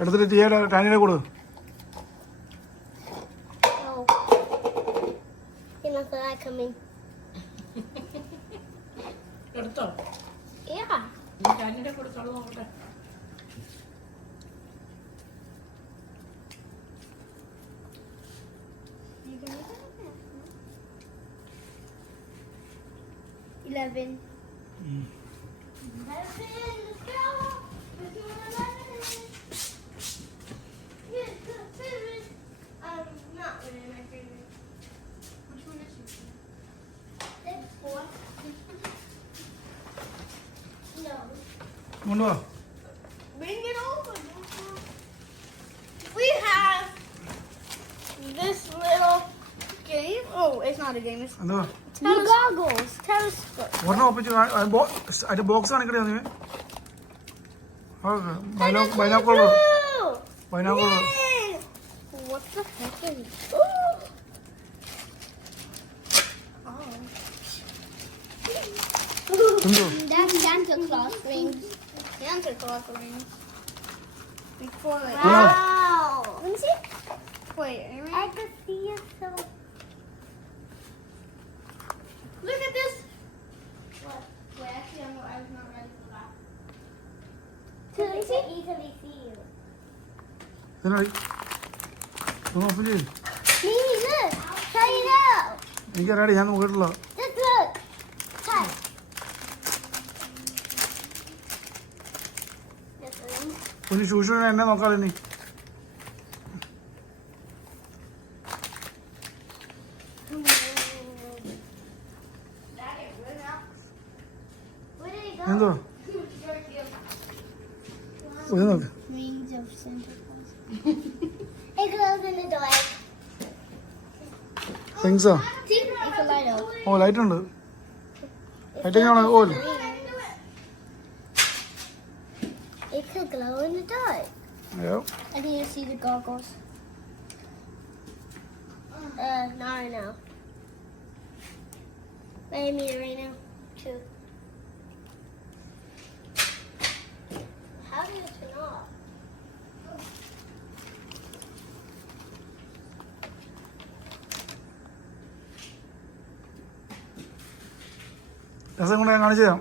എടുത്തിട്ട് ടീയുടെ ടാനിയുടെ കൊടു. എടുത്തോ? ടാനിയുടെ കൊടുത്തോളൂ നോക്കട്ടെ. കൊണ്ടുവാ. Bring it over. We have this little game. Oh, it's not a game. It's എന്തുവാ? goggles. Telescope. ഒരെണ്ണം ഒപ്പിച്ച് അതിന്റെ ബോക്സ് കാണിക്കണേ നീ. Binocular. Binocular. What the heck is it? That's Santa Claus rings. Santa Claus rings. Before it. Wow. Let me see. Wait, I can see it so. Look at this. What? Wait, actually, I was not ready for that. So they can easily see you. Open ചെയ്യും. See, look. Try it out. എനിക്കറിയാടി, ഞാൻ നോക്കിയിട്ടില്ല. Just look. Try. ഒരു ശൂഷു എന്നെ നോക്കാതെ നീ. എന്തോ നോക്ക്. Rings of Santa Claus. It glows in the dark. റിങ്സോ? See, it can light up. ഓ, ലൈറ്റ് ഉണ്ട്. ലൈറ്റിങ്ങാണ് ഓൽ. It could glow in the dark. Yeah. I need to see the goggles. Not right now. I need it right now, too. How do you turn off? രസം കൊണ്ട് ഞാൻ കാണിച്ചു തരാം.